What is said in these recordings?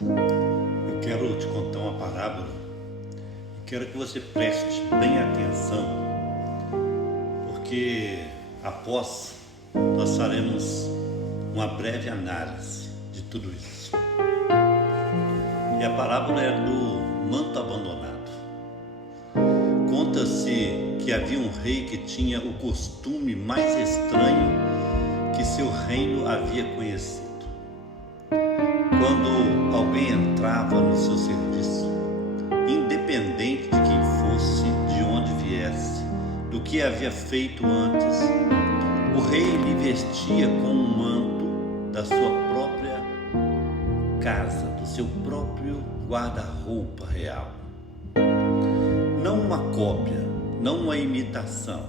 Eu quero te contar uma parábola e quero que você preste bem atenção, porque após nós faremos uma breve análise de tudo isso. E a parábola é do manto abandonado. Conta-se que havia um rei que tinha o costume mais estranho que seu reino havia conhecido. Quando alguém entrava no seu serviço, independente de quem fosse, de onde viesse, do que havia feito antes, o rei lhe vestia com um manto da sua própria casa, do seu próprio guarda-roupa real. Não uma cópia, não uma imitação,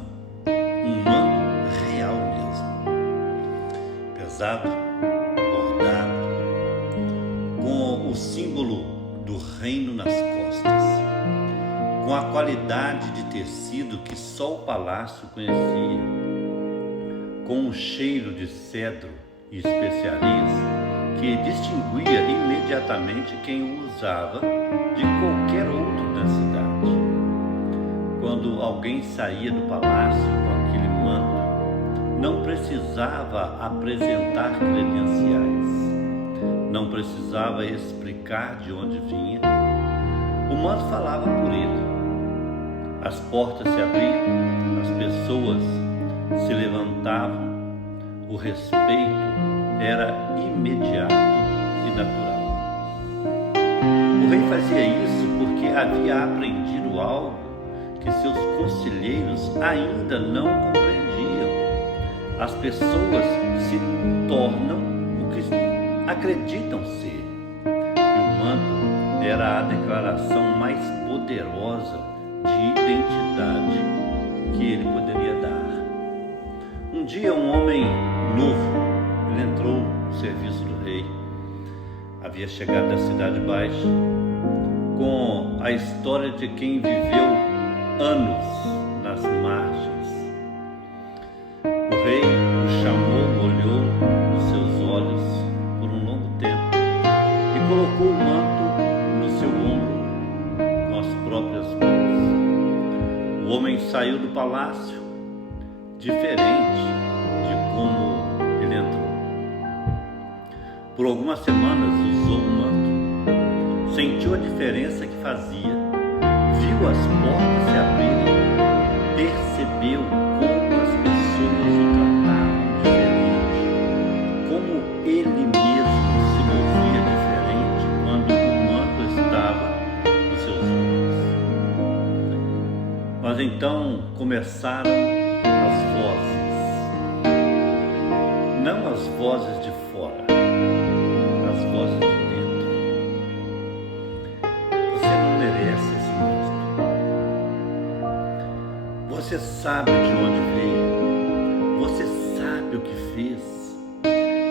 um manto real mesmo, pesado, bordado, com o símbolo do reino nas costas, com a qualidade de tecido que só o palácio conhecia, com um cheiro de cedro e especiarias que distinguia imediatamente quem o usava de qualquer outro da cidade. Quando alguém saía do palácio com aquele manto, não precisava apresentar credenciais, não precisava explicar de onde vinha. O manto falava por ele. As portas se abriam, as pessoas se levantavam, o respeito era imediato e natural. O rei fazia isso porque havia aprendido algo que seus conselheiros ainda não compreendiam. As pessoas se tornam o que acreditam ser. E o manto era a declaração mais poderosa de identidade que ele poderia dar. Um dia um homem novo, ele entrou no serviço do rei. Havia chegado da cidade baixa com a história de quem viveu anos nas margens. O rei o chamou, olhou nos seus olhos por um longo tempo e colocou o manto no seu ombro com as próprias mãos. O homem saiu do palácio diferente de como ele entrou. Por algumas semanas usou o manto, sentiu a diferença que fazia, viu as portas se abrirem, percebeu como as pessoas o tratavam diferente, como ele mesmo se movia diferente quando o manto estava nos seus ombros. Mas então começaram as vozes, não as vozes de fora, as vozes de dentro. Você não merece esse misto. Você sabe de onde veio, você sabe o que fez,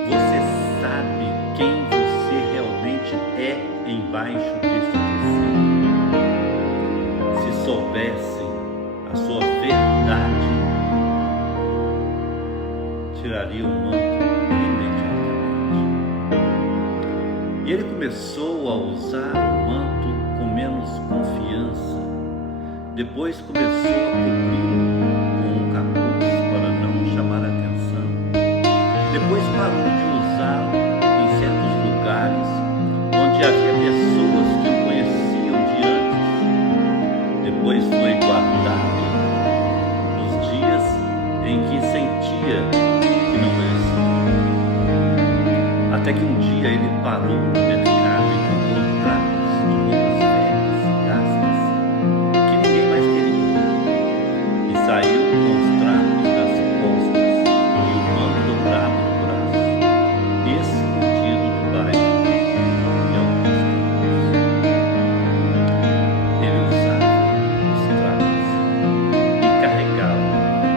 você sabe quem você realmente é embaixo deste tecido. Se soubessem a sua verdade, tiraria o manto imediatamente. E ele começou a usar o manto com menos confiança. Depois começou a cobrir com um capuz para não chamar a atenção. Depois parou de usá-lo em certos lugares onde havia pessoas que o conheciam de antes. Depois foi guardado nos dias em que sentia que não merecia. Até que um dia ele parou no mercado e comprou trapos de roupas velhas e gastas que ninguém mais queria, e saiu com os trapos das costas e o manto dobrado no braço, escondido debaixo de alguns trapos. Ele usava os trapos e carregava o manto.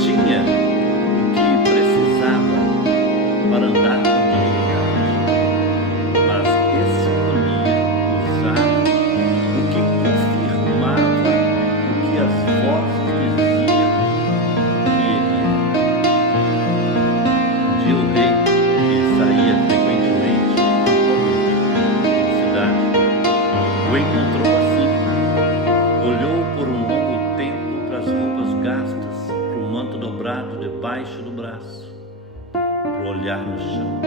Tinha o que precisava para andar com dignidade. debaixo do braço para olhar no chão.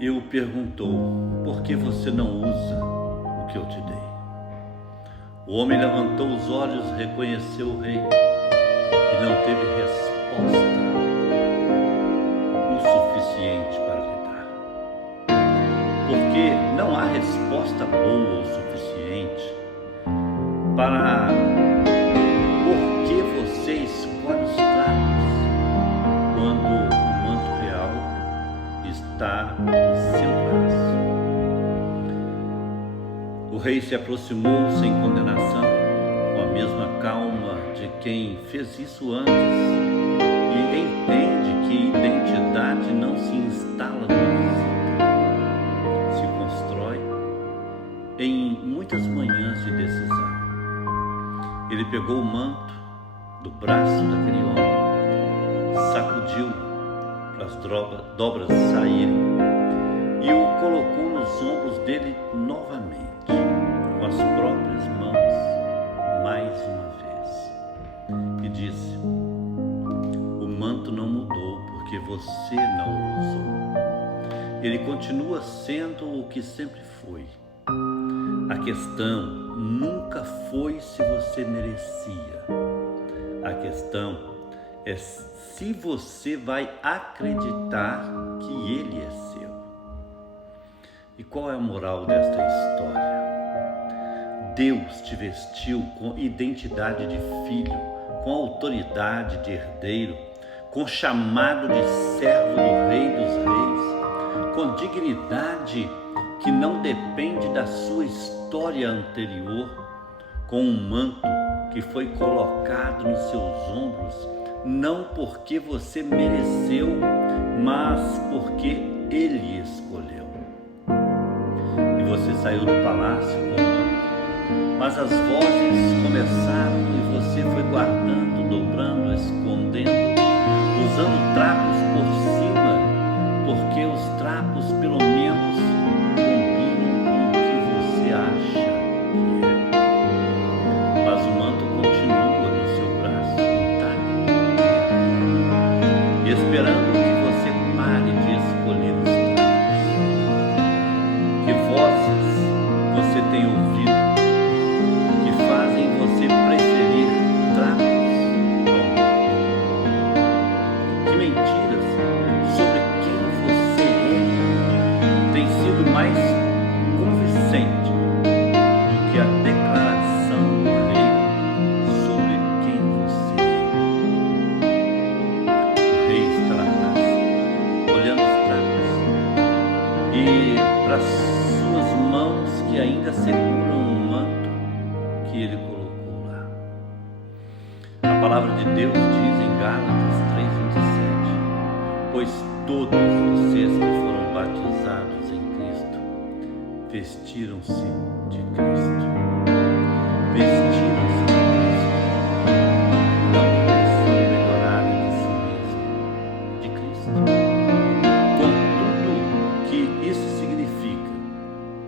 E o perguntou: por que você não usa o que eu te dei? O homem levantou os olhos, reconheceu o rei e não teve resposta o suficiente para lhe dar. Porque não há resposta boa o suficiente para por que você escolhe os trapos quando o manto real está em seu braço. O rei se aproximou sem condenação, com a mesma calma de quem fez isso antes, e entende que identidade não se instala no invisível, se constrói em muitas manhãs de decisão. Ele pegou o manto do braço daquele homem, sacudiu para as dobras saírem e o colocou nos ombros dele novamente, com as próprias mãos, mais uma vez, e disse: o manto não mudou porque você não o usou. Ele continua sendo o que sempre foi. A questão nunca foi se você merecia. A questão é se você vai acreditar que ele é seu. E qual é a moral desta história? Deus te vestiu com identidade de filho, com autoridade de herdeiro, com chamado de servo do Rei dos Reis, com dignidade que não depende da sua história anterior, com um manto que foi colocado nos seus ombros, não porque você mereceu, mas porque Ele escolheu. E você saiu do palácio com o manto, mas as vozes começaram e você foi guardando, dobrando, escondendo, usando trapos por cima, porque os trapos pelo menos combinam com o que você acha que é. Mas o manto continua no seu braço, intacto, esperando que você pare de escolher os trapos. Que vozes você tem ouvido que fazem você preferir trapos ao manto? Que mentiras sobre quem você é tem sido mais convincente do que a declaração do rei sobre quem você é? O rei está na praça, olhando os trapos e para suas mãos que ainda seguram o manto que ele colocou lá. A palavra de Deus diz em Gálatas 3:27: pois todos vocês que foram batizados em Cristo vestiram-se de Cristo. Vestiram-se de Cristo. Não pensam melhorarem de si mesmo, de Cristo. Com tudo que isso significa,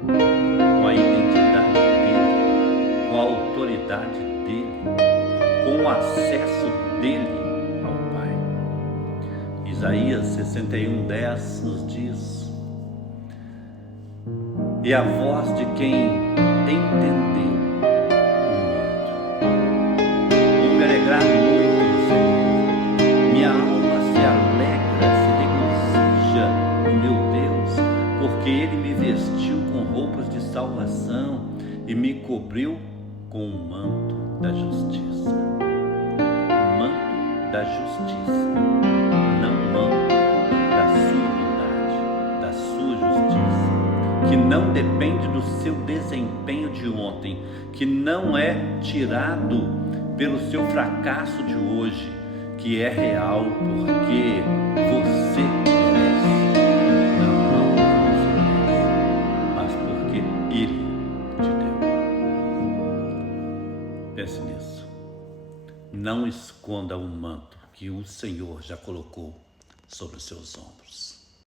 com a identidade dele, com a autoridade dele, com o acesso dele ao Pai. Isaías 61:10 nos diz: e a voz de quem entendeu o manto. Vou me alegrar muito no Senhor. Minha alma se alegra, se regozija no meu Deus, porque Ele me vestiu com roupas de salvação e me cobriu com o manto da justiça. O manto da justiça, não o manto da sua bondade, da sua justiça, que não depende do seu desempenho de ontem, que não é tirado pelo seu fracasso de hoje, que é real porque você merece. Não porque você merece, mas porque Ele te deu. Pense nisso. Não esconda o manto que o Senhor já colocou sobre os seus ombros.